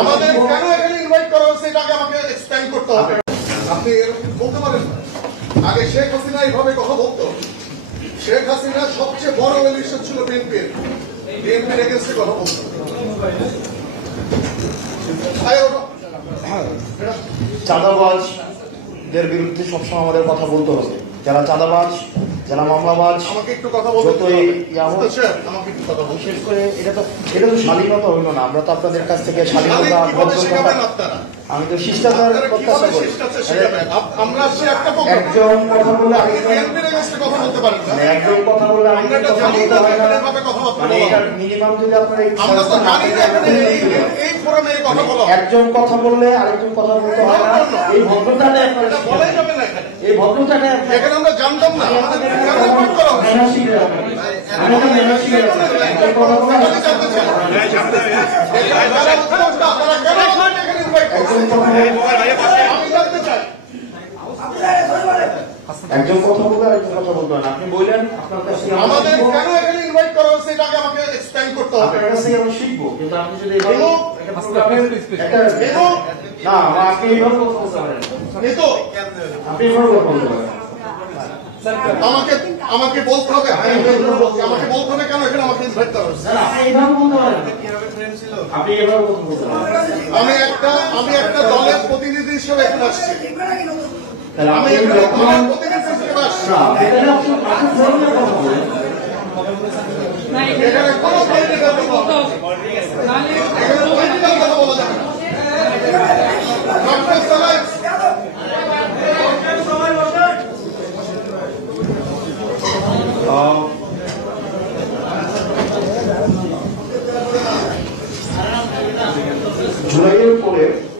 আমাদের কেন এখানে ইনভাইট করা হচ্ছে এটাকে আমাকে এক্সপ্লেইন করতে হবে। আপনি এরকম বলতে পারেন না। আগে শেখ হাসিনা এইভাবে কথা বলতো। শেখ হাসিনা সবচেয়ে বড় এলিশন ছিল বিএনপির এগেন্সটে কথা বলতো। চাঁদাবাজদের বিরুদ্ধে সবসময় আমাদের কথা বলতে হবে। যারা চাঁদাবাজ, যারা মামলাবাজ, আমাকে একটু কথা বলতে বিশেষ করে এটা তো স্বাধীনতা হইল না। আমরা তো আপনাদের কাছ থেকে স্বাধীনতা, আমি তো শিষ্টাচার প্রত্যাশা করি। একজন কথা বলে একজন কথা বলে মিনিমাম যদি আপনার একজন কথা বললে আরেকজন কথা বলতে হয় না। এই ভদ্রতাটা এই ভদ্রতাটা আমরা জানতাম না। একজন কথা বলতে আরেকজন কথা বলতে হয় না। আপনি বললেন আপনার কাছে আমাদের কেন এখানে ইনভাইট করা হচ্ছে এটাকে আমাকে এক্সপ্লেইন করতে হবে। আপনার কাছ থেকে আমি শিখবো, কিন্তু আপনি যদি না আপনি এইভাবে কথা বলতে পারেন, আপনি এইভাবে কথা বলতে পারেন। আমাকে বলতে হবে, আমাকে বলতে হবে কেন এখানে আমাকে ইনভাইট করা হচ্ছে। আপনি এইভাবে বলতে পারেন, আপনি এইভাবে কথা বলতে পারেন। আমি একটা দলের প্রতিনিধি হিসেবে এখানে আসছি। আমি প্রতিনিধি হিসেবে আসছি। এখানে কোনো পলিটিক্যাল কথা বলা যাবে না। জুলাইয়ের পরে